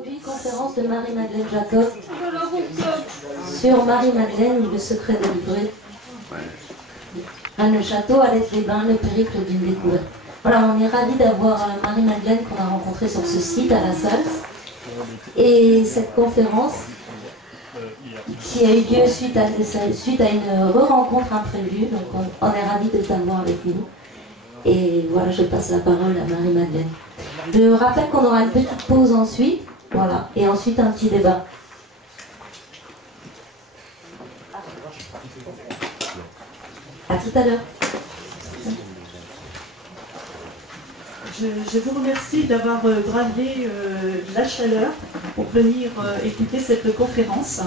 Aujourd'hui, conférence de Marie-Madeleine Jacob sur Marie-Madeleine ou le secret de livrer. Le château, Alès-les-Bains, le périple d'une découverte. Voilà, on est ravis d'avoir Marie-Madeleine qu'on a rencontrée sur ce site à la salle. Et cette conférence qui a eu lieu suite à une re-rencontre imprévue, donc on est ravis de t'avoir avec nous. Et voilà, je passe la parole à Marie-Madeleine. Je rappelle qu'on aura une petite pause ensuite, voilà, et ensuite un petit débat. À tout à l'heure. Je vous remercie d'avoir bravé la chaleur pour venir écouter cette conférence.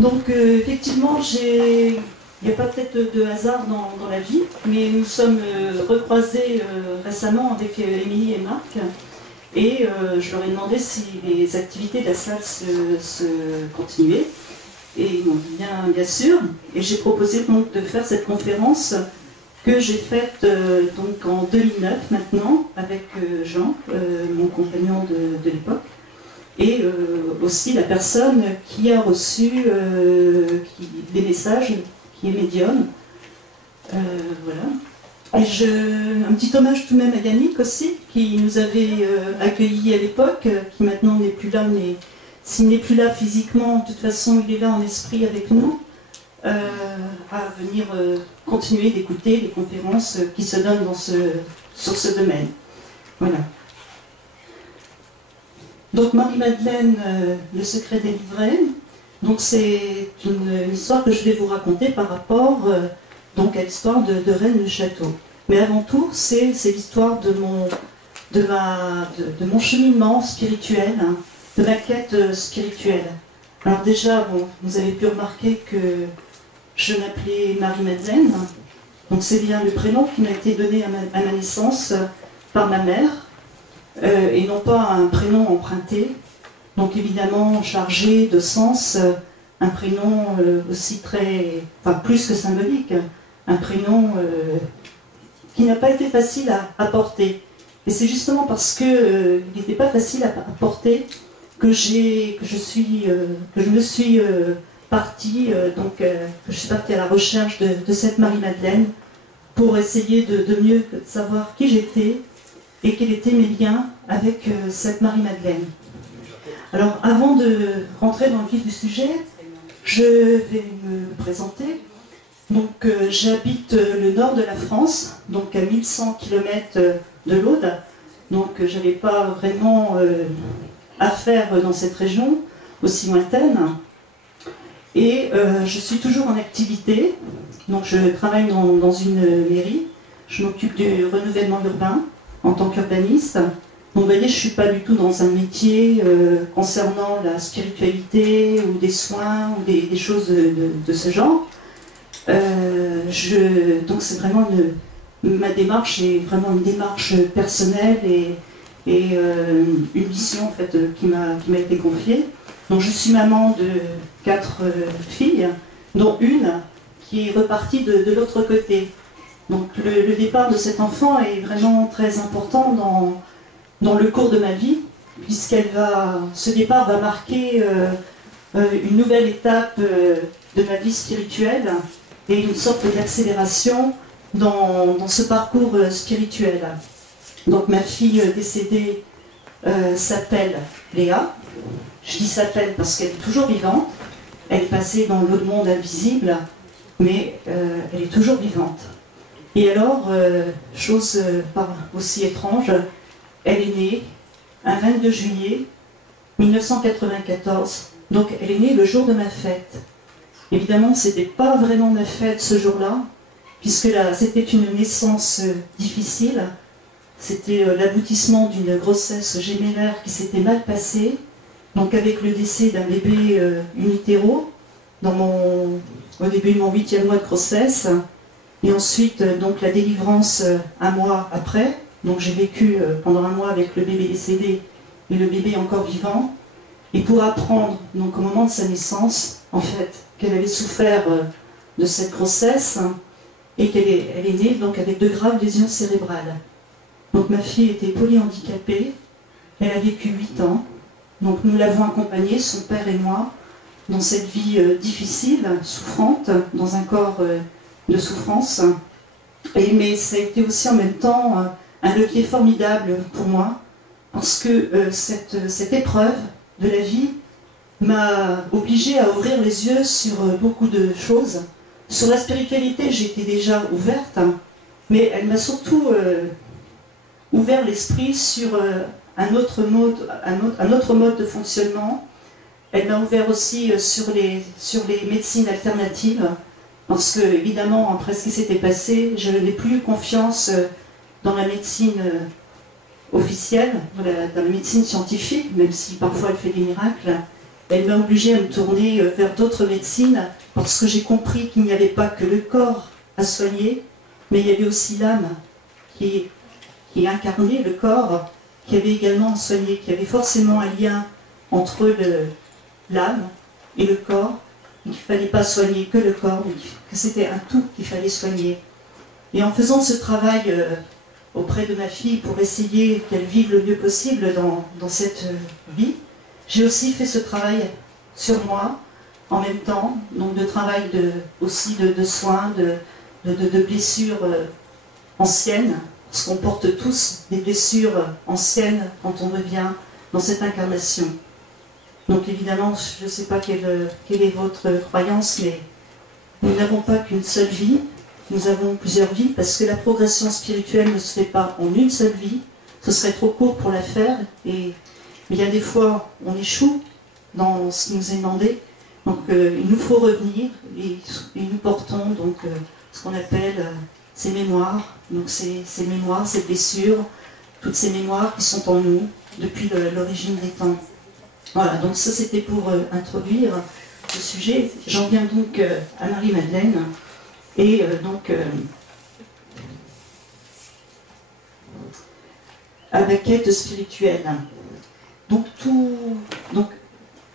Donc effectivement, il n'y a pas peut-être de hasard dans la vie, mais nous sommes recroisés récemment avec Émilie et Marc, et je leur ai demandé si les activités de la salle se continuaient, et ils m'ont dit bien sûr, et j'ai proposé donc de faire cette conférence que j'ai faite donc en 2009 maintenant, avec Jean, mon compagnon de l'époque, et aussi la personne qui a reçu des messages, qui est médium. Voilà. Et un petit hommage tout de même à Yannick aussi, qui nous avait accueillis à l'époque, qui maintenant n'est plus là, mais s'il n'est plus là physiquement, de toute façon il est là en esprit avec nous, à venir continuer d'écouter les conférences qui se donnent sur ce domaine. Voilà. Donc Marie-Madeleine, le secret des livrets. Donc c'est une histoire que je vais vous raconter par rapport donc à l'histoire de Rennes-le-Château. Mais avant tout, c'est l'histoire de mon cheminement spirituel, hein, de ma quête spirituelle. Alors déjà, bon, vous avez pu remarquer que je m'appelais Marie-Madeleine. Donc c'est bien le prénom qui m'a été donné à ma naissance par ma mère, et non pas un prénom emprunté. Donc évidemment chargé de sens, un prénom aussi plus que symbolique, un prénom qui n'a pas été facile à porter. Et c'est justement parce qu'il n'était pas facile à porter que je suis partie à la recherche de cette Marie-Madeleine pour essayer de mieux savoir qui j'étais et quels étaient mes liens avec cette Marie-Madeleine. Alors, avant de rentrer dans le vif du sujet, je vais me présenter. Donc, j'habite le nord de la France, donc à 1100 km de l'Aude. Donc, je n'avais pas vraiment affaire dans cette région aussi lointaine. Et je suis toujours en activité. Donc, je travaille dans une mairie. Je m'occupe du renouvellement urbain en tant qu'urbaniste. Donc vous voyez, je ne suis pas du tout dans un métier concernant la spiritualité ou des soins ou des choses de ce genre. Donc c'est vraiment ma démarche est vraiment une démarche personnelle et une mission en fait, qui m'a été confiée. Donc je suis maman de 4 filles, dont une qui est repartie de l'autre côté. Donc le départ de cet enfant est vraiment très important dans le cours de ma vie, ce départ va marquer une nouvelle étape de ma vie spirituelle et une sorte d'accélération dans ce parcours spirituel. Donc ma fille décédée s'appelle Léa. Je dis s'appelle parce qu'elle est toujours vivante. Elle est passée dans l'autre monde invisible, mais elle est toujours vivante. Et alors, chose aussi étrange, elle est née un 22 juillet 1994, donc elle est née le jour de ma fête. Évidemment, ce n'était pas vraiment ma fête ce jour-là, puisque c'était une naissance difficile, c'était l'aboutissement d'une grossesse gémellaire qui s'était mal passée, donc avec le décès d'un bébé in utero, au début de mon 8e mois de grossesse, et ensuite donc la délivrance un mois après. Donc j'ai vécu pendant un mois avec le bébé décédé et le bébé encore vivant. Et pour apprendre, donc au moment de sa naissance, en fait, qu'elle avait souffert de cette grossesse et qu'elle est née donc avec de graves lésions cérébrales. Donc ma fille était polyhandicapée, elle a vécu 8 ans Donc nous l'avons accompagné, son père et moi, dans cette vie difficile, souffrante, dans un corps de souffrance. Mais ça a été aussi en même temps un levier formidable pour moi, parce que cette épreuve de la vie m'a obligée à ouvrir les yeux sur beaucoup de choses. Sur la spiritualité, j'étais déjà ouverte, mais elle m'a surtout ouvert l'esprit sur un autre mode de fonctionnement. Elle m'a ouvert aussi sur les médecines alternatives, parce que, évidemment, après ce qui s'était passé, je n'ai plus eu confiance dans la médecine officielle, dans la médecine scientifique, même si parfois elle fait des miracles. Elle m'a obligée à me tourner vers d'autres médecines, parce que j'ai compris qu'il n'y avait pas que le corps à soigner, mais il y avait aussi l'âme qui incarnait le corps, qui avait également à soigner, qui avait forcément un lien entre l'âme et le corps, et qu'il ne fallait pas soigner que le corps, mais que c'était un tout qu'il fallait soigner. Et en faisant ce travail auprès de ma fille pour essayer qu'elle vive le mieux possible dans cette vie, j'ai aussi fait ce travail sur moi en même temps, donc de travail aussi de soins, de blessures anciennes, parce qu'on porte tous des blessures anciennes quand on revient dans cette incarnation. Donc évidemment, je ne sais pas quelle est votre croyance, mais nous n'avons pas qu'une seule vie, nous avons plusieurs vies, parce que la progression spirituelle ne se fait pas en une seule vie, ce serait trop court pour la faire, mais il y a des fois on échoue dans ce qui nous est demandé, donc il nous faut revenir, et nous portons donc ce qu'on appelle ces mémoires, donc ces mémoires, ces blessures, toutes ces mémoires qui sont en nous depuis l'origine des temps. Voilà, donc ça c'était pour introduire le sujet. J'en viens donc à Marie-Madeleine et à la quête spirituelle. Donc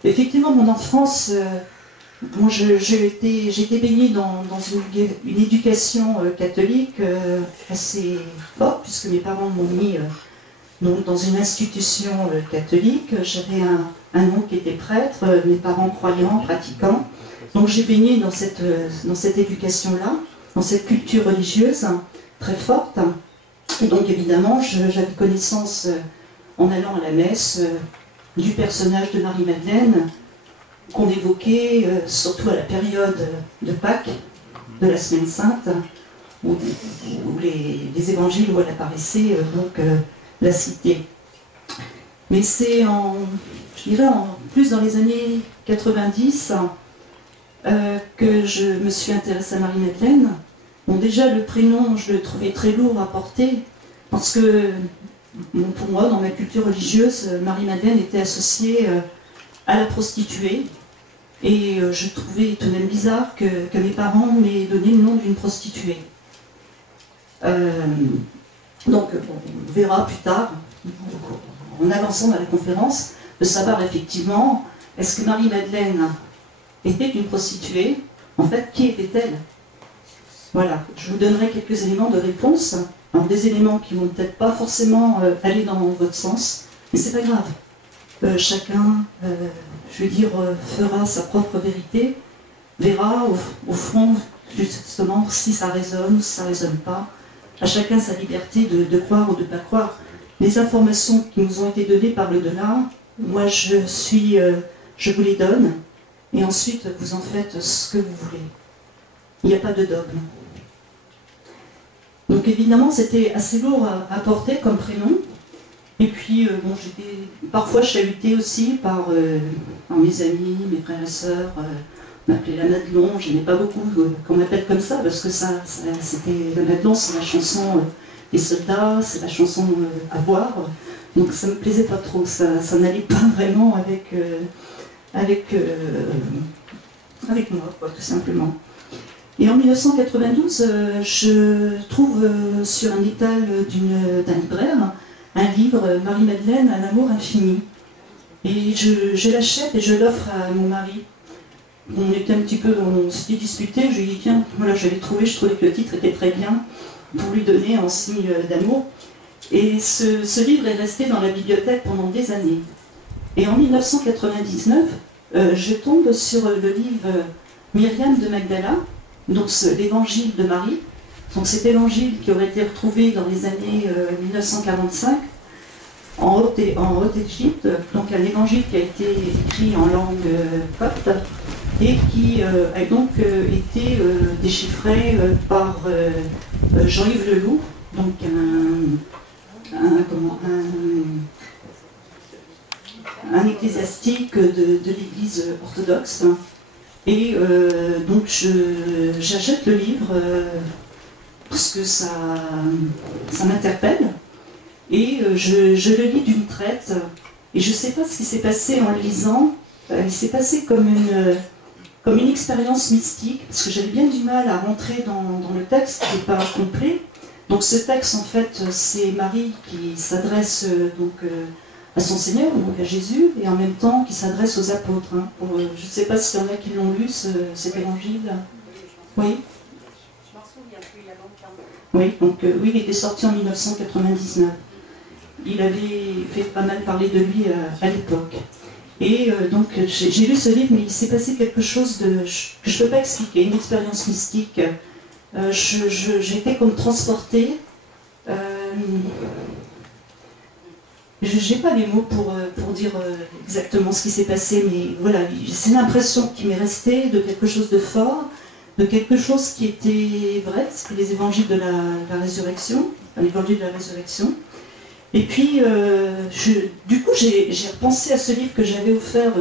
effectivement mon enfance, moi j'ai été baignée dans une éducation catholique assez forte, puisque mes parents m'ont mis donc dans une institution catholique. J'avais un oncle qui était prêtre, mes parents croyants, pratiquants. Donc j'ai baigné dans cette éducation-là, dans cette culture religieuse très forte. Et donc évidemment, j'avais connaissance, en allant à la messe, du personnage de Marie-Madeleine, qu'on évoquait surtout à la période de Pâques, de la Semaine Sainte, où les évangiles où elle apparaissait, la cité. Mais c'est je dirais, plus dans les années 90 que je me suis intéressée à Marie-Madeleine. Bon, déjà, le prénom, je le trouvais très lourd à porter, parce que, pour moi, dans ma culture religieuse, Marie-Madeleine était associée à la prostituée. Et je trouvais tout de même bizarre que mes parents m'aient donné le nom d'une prostituée. Donc, on verra plus tard, en avançant dans la conférence, de savoir effectivement, est-ce que Marie-Madeleine était une prostituée? En fait, qui était-elle? Voilà, je vous donnerai quelques éléments de réponse, alors des éléments qui ne vont peut-être pas forcément aller dans votre sens, mais c'est pas grave. Chacun, je veux dire, fera sa propre vérité, verra au fond, justement, si ça résonne ou si ça ne résonne pas. À chacun sa liberté de croire ou de ne pas croire. Les informations qui nous ont été données par le delà, moi je vous les donne, et ensuite vous en faites ce que vous voulez. Il n'y a pas de dogme. Donc évidemment c'était assez lourd à porter comme prénom, et puis bon, j'étais parfois chahutée aussi par mes amis, mes frères et sœurs. On m'appelait la Madelon, je n'aimais pas beaucoup qu'on m'appelle comme ça, parce que c'était la Madelon, c'est la chanson des soldats, c'est la chanson à boire, donc ça ne me plaisait pas trop, ça n'allait pas vraiment avec moi, quoi, tout simplement. Et en 1992, je trouve sur un étal d'un libraire un livre, Marie-Madeleine, Un amour infini. Et je l'achète et je l'offre à mon mari. On s'était disputé, je lui ai dit tiens, voilà, je l'ai trouvé, je trouvais que le titre était très bien pour lui donner en signe d'amour. Et ce livre est resté dans la bibliothèque pendant des années. Et en 1999, je tombe sur le livre Myriam de Magdala, donc l'évangile de Marie. Donc cet évangile qui aurait été retrouvé dans les années 1945 en Haute-Égypte, donc un évangile qui a été écrit en langue copte et qui a donc été déchiffré par Jean-Yves Leloup, donc un ecclésiastique de l'Église orthodoxe. Et donc j'achète le livre parce que ça m'interpelle. Et je le lis d'une traite. Et je ne sais pas ce qui s'est passé en le lisant. Il s'est passé comme une expérience mystique, parce que j'avais bien du mal à rentrer dans le texte qui n'est pas complet. Donc ce texte, en fait, c'est Marie qui s'adresse à son Seigneur, donc à Jésus, et en même temps qui s'adresse aux apôtres. Hein, je ne sais pas s'il y en a qui l'ont lu, cet évangile. Oui. Je m'en souviens plus, il y a longtemps. Oui, donc oui, il était sorti en 1999. Il avait fait pas mal parler de lui à l'époque. Et donc j'ai lu ce livre, mais il s'est passé quelque chose que je ne peux pas expliquer, une expérience mystique. J'étais comme transportée. Je n'ai pas les mots pour dire exactement ce qui s'est passé, mais voilà, c'est l'impression qui m'est restée de quelque chose de fort, de quelque chose qui était vrai, c'était les évangiles de la résurrection, l'évangile de la résurrection. Et puis, du coup, j'ai repensé à ce livre que j'avais offert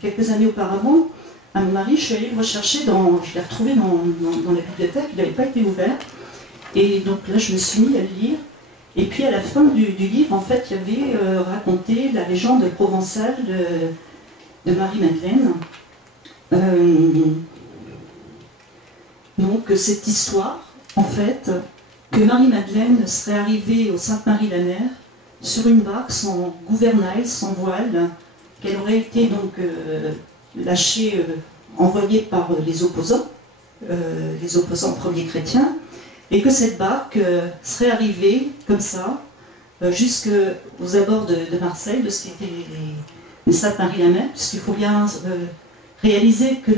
quelques années auparavant à mon mari. Je suis allée le rechercher, je l'ai retrouvé dans la bibliothèque, il n'avait pas été ouvert. Et donc là, je me suis mis à le lire. Et puis à la fin du livre, en fait, il y avait raconté la légende provençale de Marie-Madeleine. Donc cette histoire, en fait, que Marie-Madeleine serait arrivée au Sainte-Marie-la-Mer sur une barque sans gouvernail, sans voile, qu'elle aurait été donc lâchée, envoyée par les opposants premiers chrétiens, et que cette barque serait arrivée comme ça, jusqu'aux abords de Marseille, de ce qui était les Sainte-Marie-la-Mer, puisqu'il faut bien réaliser que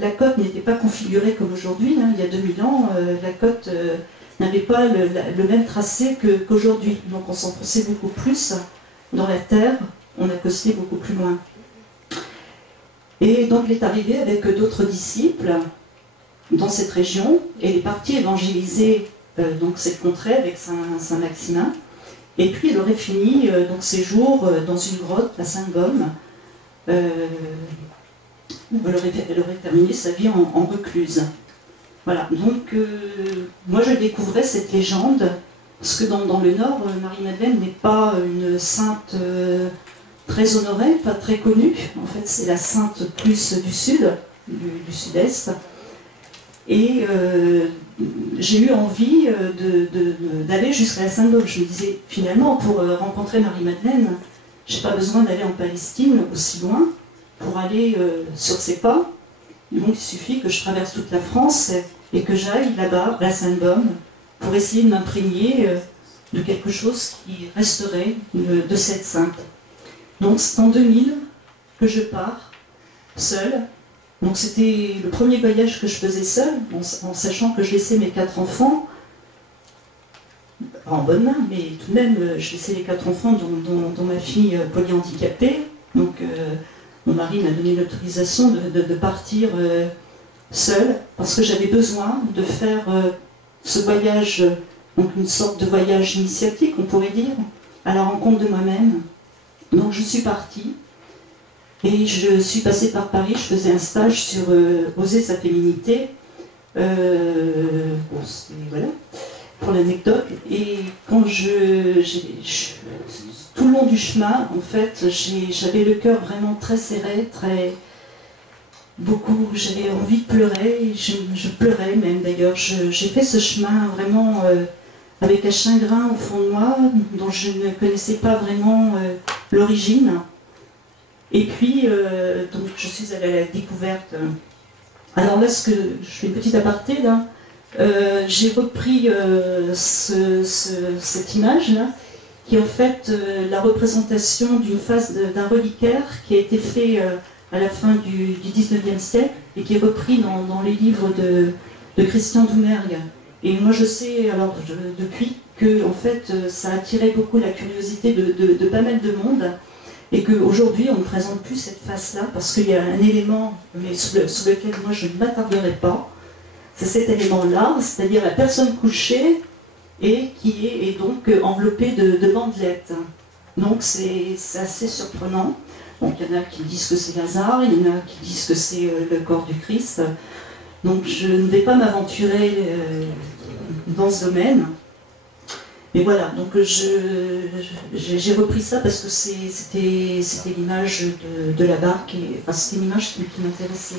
la côte n'était pas configurée comme aujourd'hui. Hein, il y a 2000 ans, la côte n'avait pas le même tracé qu'aujourd'hui. Donc on s'enfonçait beaucoup plus dans la terre, on accostait beaucoup plus loin. Et donc il est arrivé avec d'autres disciples dans cette région, et il est parti évangéliser donc cette contrée avec Saint-Maximin. Et puis il aurait fini donc ses jours dans une grotte à Saint-Gaume, où elle aurait terminé sa vie en recluse. Voilà, donc moi je découvrais cette légende, parce que dans le Nord, Marie-Madeleine n'est pas une sainte très honorée, pas très connue. En fait, c'est la sainte plus du sud, du sud-est. Et j'ai eu envie d'aller jusqu'à la Sainte-Gaume. Je me disais, finalement, pour rencontrer Marie-Madeleine, je n'ai pas besoin d'aller en Palestine aussi loin pour aller sur ses pas. Donc il suffit que je traverse toute la France et que j'aille là-bas, à la Sainte-Gaume, pour essayer de m'imprégner de quelque chose qui resterait de cette sainte. Donc c'est en 2000 que je pars, seule. Donc c'était le premier voyage que je faisais seule, en sachant que je laissais mes 4 enfants en bonne main, mais tout de même je laissais les 4 enfants, dont ma fille polyhandicapée. Donc mon mari m'a donné l'autorisation de partir seule, parce que j'avais besoin de faire ce voyage, donc une sorte de voyage initiatique, on pourrait dire, à la rencontre de moi-même. Donc je suis partie. Et je suis passée par Paris, je faisais un stage sur Oser sa féminité, voilà, pour l'anecdote. Et quand tout le long du chemin, en fait, j'avais le cœur vraiment très serré, j'avais envie de pleurer, je pleurais même d'ailleurs. J'ai fait ce chemin vraiment avec un chagrin au fond de moi, dont je ne connaissais pas vraiment l'origine. Et puis, donc, je suis allée à la découverte. Alors là, je fais une petite aparté, là. J'ai repris cette image-là, qui est en fait la représentation d'une phase d'un reliquaire qui a été fait à la fin du XIXe siècle et qui est repris dans les livres de Christian Doumergue. Et moi je sais alors depuis que en fait ça a attiré beaucoup la curiosité de pas mal de monde et qu'aujourd'hui on ne présente plus cette face-là parce qu'il y a un élément mais sur lequel moi je ne m'attarderai pas, c'est cet élément-là, c'est-à-dire la personne couchée et qui est donc enveloppée de bandelettes. Donc c'est assez surprenant. Donc il y en a qui disent que c'est Lazare, il y en a qui disent que c'est le corps du Christ. Donc je ne vais pas m'aventurer dans ce domaine. Mais voilà, donc j'ai repris ça parce que c'était l'image de la barque, et enfin, c'était une image qui m'intéressait.